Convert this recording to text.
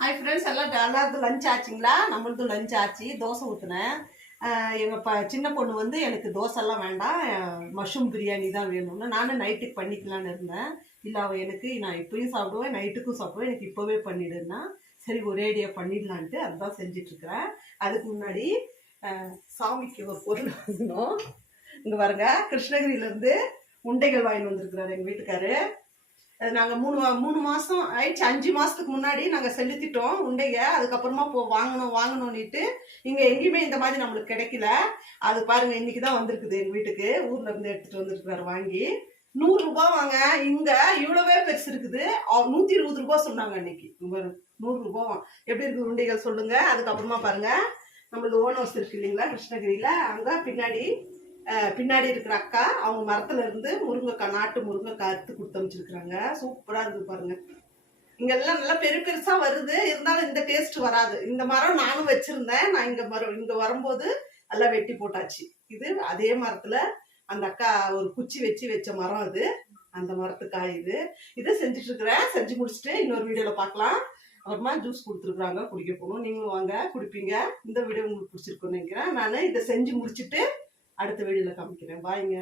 Hi friends, எல்லாருக்கும் lunch ஆச்சுங்களா? நம்மளதும் lunch ஆச்சு. தோசை ஊற்றினேன். எங்கள் சின்ன பொண்ணு வந்து எனக்கு தோசைலாம் வேண்டாம், மஷ்ரூம் பிரியாணி தான் வேணும்னு. நானும் நைட்டுக்கு பண்ணிக்கலான்னு இருந்தேன். இல்லை, அவள் எனக்கு நான் இப்பயும் சாப்பிடுவேன், நைட்டுக்கும் சாப்பிடுவேன், எனக்கு இப்போவே பண்ணிடுன்னா சரி ஒரேடியாக பண்ணிடலான்ட்டு அதுதான் செஞ்சிட்ருக்கிறேன். அதுக்கு முன்னாடி சாமிக்கு ஒரு பொருள் வாங்கணும். இங்கே பாருங்க, கிருஷ்ணகிரியிலேருந்து உண்டைகள் வாங்கி வந்திருக்கிறாரு எங்கள் வீட்டுக்காரு. நாங்கள் மூணு மாதம் ஆயிடுச்சு. 5 மாதத்துக்கு முன்னாடி நாங்கள் செலுத்திட்டோம் உண்டைங்க. அதுக்கப்புறமா வாங்கணும்னுட்டு இங்கே எங்கேயுமே இந்த மாதிரி நம்மளுக்கு கிடைக்கல. அது பாருங்கள், இன்றைக்கி தான் வந்திருக்குது எங்கள் வீட்டுக்கு. ஊரில் இருந்து எடுத்துகிட்டு வந்துருக்குறாரு வாங்கி. 100 ரூபா வாங்க. இங்கே இவ்வளோவே பெருசு இருக்குது. 120 ரூபா சொன்னாங்க அன்னைக்கு. 100 ரூபா எப்படி இருக்குது உண்டைகள் சொல்லுங்கள். அதுக்கப்புறமா பாருங்கள், நம்மளது ஓன் ஹவுஸ் இருக்கு இல்லைங்களா கிருஷ்ணகிரியில், அங்கே பின்னாடி இருக்கிற அக்கா அவங்க மரத்துல இருந்து முருங்கைக்காய், நாட்டு முருங்கைக்காய் அறுத்து கொடுத்து அமைச்சிருக்கிறாங்க. சூப்பரா இருக்குது பாருங்க. இங்கெல்லாம் நல்லா பெருசா வருது, இருந்தாலும் இந்த டேஸ்ட் வராது. இந்த மரம் நானும் வச்சிருந்தேன். நான் இங்க வரும்போது எல்லாம் வெட்டி போட்டாச்சு. இது அதே மரத்துல அந்த அக்கா ஒரு குச்சி வச்ச மரம் அது. அந்த மரத்துக்காய் இதை செஞ்சுட்டு இருக்கிறேன். செஞ்சு முடிச்சுட்டு இன்னொரு வீடியோல பார்க்கலாம். அப்புறமா ஜூஸ் கொடுத்துருக்குறாங்க, குடிக்க போகணும். நீங்களும் வாங்க, குடிப்பீங்க. இந்த வீடியோ உங்களுக்கு பிடிச்சிருக்குன்னு நினைக்கிறேன். நான் இதை செஞ்சு முடிச்சுட்டு அடுத்த வீடியோல காமிக்கிறேன். பாய்ங்க.